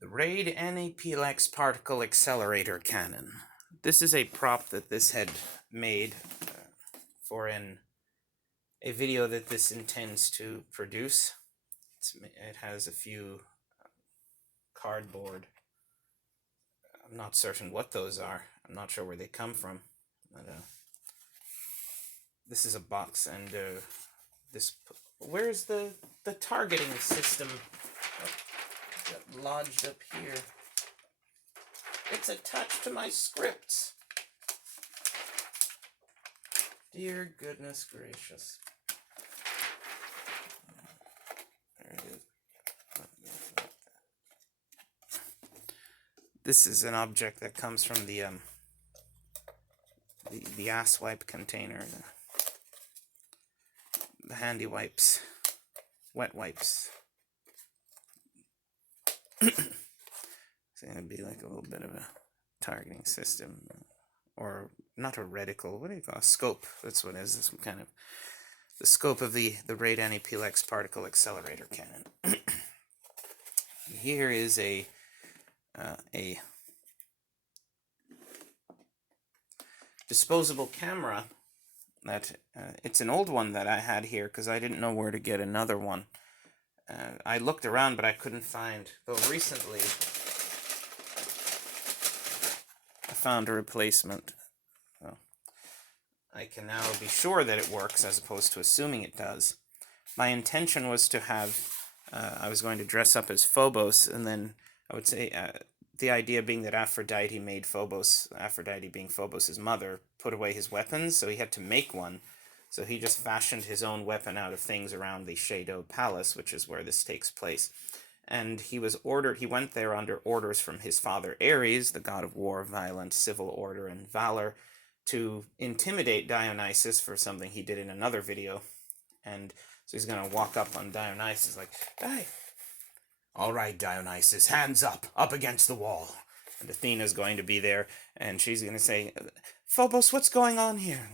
The Raid anipilex particle accelerator cannon. This is a prop that this had made for a video that this intends to produce. It has a few cardboard. I'm not certain what those are. I'm not sure where they come from. But, this is a box, and this. Where's the targeting system lodged up here? It's attached to my scripts. Dear goodness gracious. There it is. This is an object that comes from the ass wipe container, the handy wipes, wet wipes. It's going to be like a little bit of a targeting system, or not a reticle. What do you call it? A scope? That's what it is. This kind of the scope of the Raid anipilex particle accelerator cannon. Here is a disposable camera that it's an old one that I had here because I didn't know where to get another one. I looked around, but I couldn't find, though recently I found a replacement. So I can now be sure that it works as opposed to assuming it does. My intention was to have, I was going to dress up as Phobos, and then I would say, the idea being that Aphrodite made Phobos, Aphrodite being Phobos' mother, put away his weapons, so he had to make one. So he just fashioned his own weapon out of things around the Shea Palace, which is where this takes place. And he went there under orders from his father Ares, the god of war, violence, civil order, and valor, to intimidate Dionysus for something he did in another video. And so he's going to walk up on Dionysus like, "Hey, all right, Dionysus, hands up against the wall." And Athena's going to be there, and she's going to say, "Phobos, what's going on here?"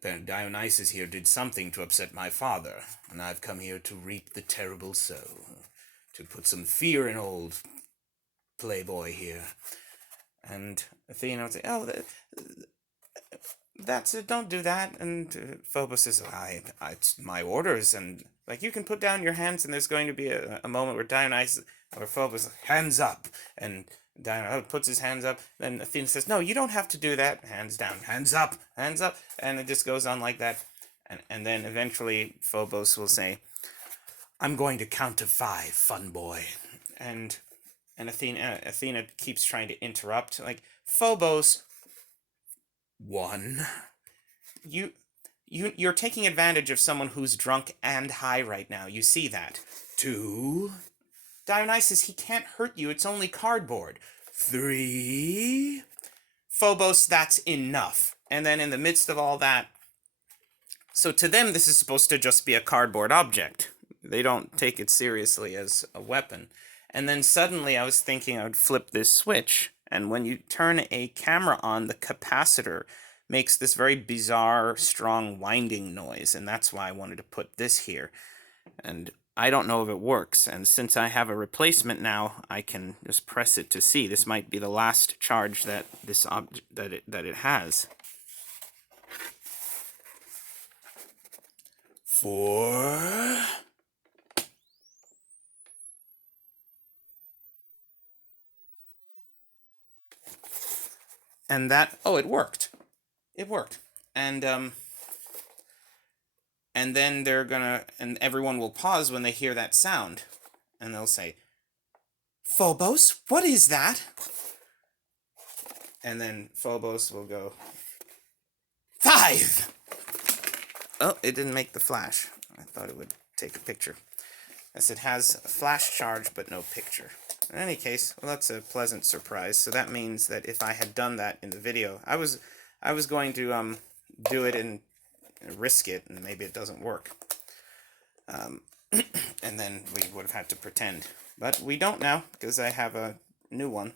"Dionysus here did something to upset my father, and I've come here to reap the terrible soul, to put some fear in old playboy here." And Athena would say, "Oh, that's it, don't do that." And Phobos says, "It's my orders, and like you can put down your hands, and there's going to be a moment where Dionysus or Phobos, hands up," and Dionysus puts his hands up. Then Athena says, "No, you don't have to do that. Hands down, hands up," and it just goes on like that. And then eventually Phobos will say, "I'm going to count to 5, fun boy," and Athena keeps trying to interrupt, like, "Phobos, 1. You're taking advantage of someone who's drunk and high right now. You see that. 2. Dionysus, he can't hurt you. It's only cardboard. 3. Phobos, that's enough." And then in the midst of all that, so to them this is supposed to just be a cardboard object. They don't take it seriously as a weapon. And then suddenly I was thinking I would flip this switch, and when you turn a camera on, the capacitor makes this very bizarre, strong winding noise, and that's why I wanted to put this here. And I don't know if it works, and since I have a replacement now, I can just press it to see. This might be the last charge that it has. 4. And that, it worked. It worked. And then they're gonna, and everyone will pause when they hear that sound. And they'll say, "Phobos, what is that?" And then Phobos will go, 5! Oh, it didn't make the flash. I thought it would take a picture. As it has a flash charge, but no picture. In any case, well, that's a pleasant surprise. So that means that if I had done that in the video, I was going to do it and risk it, and maybe it doesn't work. And then we would have had to pretend. But we don't now, because I have a new one.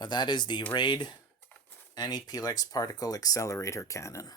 That is the Raid anipilex particle accelerator cannon.